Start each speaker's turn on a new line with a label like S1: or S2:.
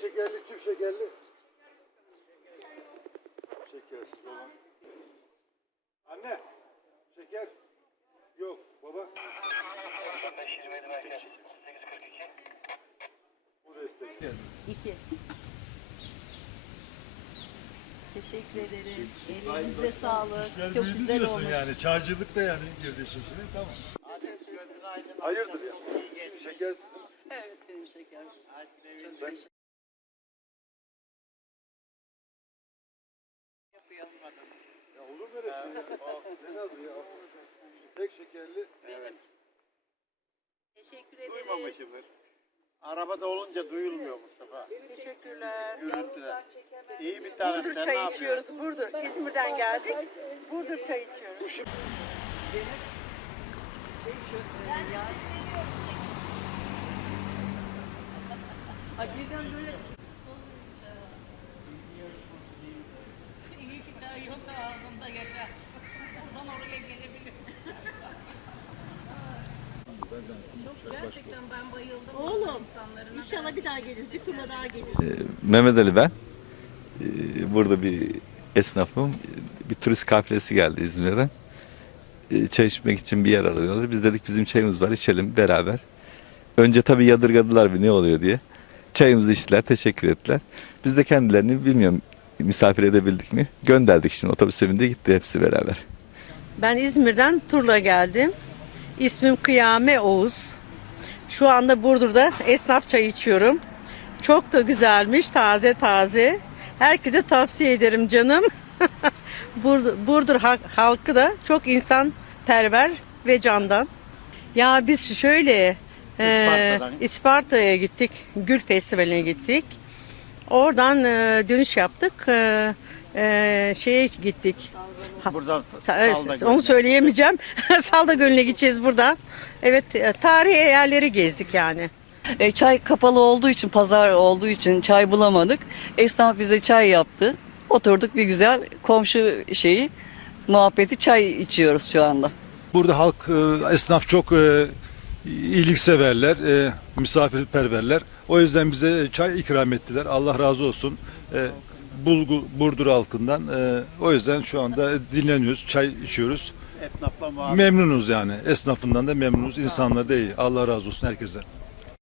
S1: şekerli, çift şekerli. Şekersiz olan. Anne, şeker. Yok, baba.
S2: 527 merkez. 842.
S1: Bu destek.
S3: 2. Teşekkür ederim. Elinize sağlık. Çok güzel olmuş.
S1: Yani çaycılık da yani girdi işin içine. Tamam. Hayırdır ya? Şekersiz.
S4: Evet, benim şeker.
S1: Sen ya olur mu öyle şey ya? Ne nazı ya? Tek şekerli.
S3: Benim. Teşekkür ederiz.
S5: Arabada olunca duyulmuyor Mustafa.
S4: Teşekkürler.
S5: Gürültüler. İyi bir tane.
S4: Burdur çay içiyoruz. Burdur. İzmir'den geldik. Burdur çay içiyoruz.
S6: İyi ki çay yok da ağzında yaşa. Buradan oraya gelebilir. Çok gerçekten ben bayıldım.
S4: Oğlum,
S6: İnsanların
S4: İnşallah bir daha geliriz. Bir turla daha geliriz.
S7: Mehmet Ali ben. Burada bir esnafım. Bir turist kafilesi geldi İzmir'den. Çay içmek için bir yer arıyorlar. Biz dedik bizim çayımız var, içelim beraber. Önce tabii yadırgadılar bir ne oluyor diye. Çayımızı içtiler, teşekkür ettiler. Biz de kendilerini bilmiyorum misafir edebildik mi? Gönderdik şimdi otobüse bindi gitti hepsi beraber.
S4: Ben İzmir'den turla geldim. İsmim Kıyame Oğuz. Şu anda Burdur'da esnaf çay içiyorum. Çok da güzelmiş, taze taze. Herkese tavsiye ederim canım. Burdur halkı da çok insanperver ve candan. Ya biz şöyle İsparta'ya gittik, Gül Festivali'ne gittik. Oradan dönüş yaptık. Şeye gittik.
S5: Buradan
S4: Onu söyleyemeyeceğim. Salda Gölü'ne gideceğiz buradan. Evet, tarihi yerleri gezdik yani.
S8: Çay kapalı olduğu için, pazar olduğu için çay bulamadık. Esnaf bize çay yaptı. Oturduk bir güzel komşu muhabbeti çay içiyoruz şu anda.
S1: Burada halk, esnaf çok iyilikseverler, misafirperverler. O yüzden bize çay ikram ettiler. Allah razı olsun. Burdur halkından. O yüzden şu anda dinleniyoruz, çay içiyoruz.
S5: esnafla muhabbet.
S1: Memnunuz yani. Esnafından da memnunuz. İnsanlar da iyi. Allah razı olsun herkese.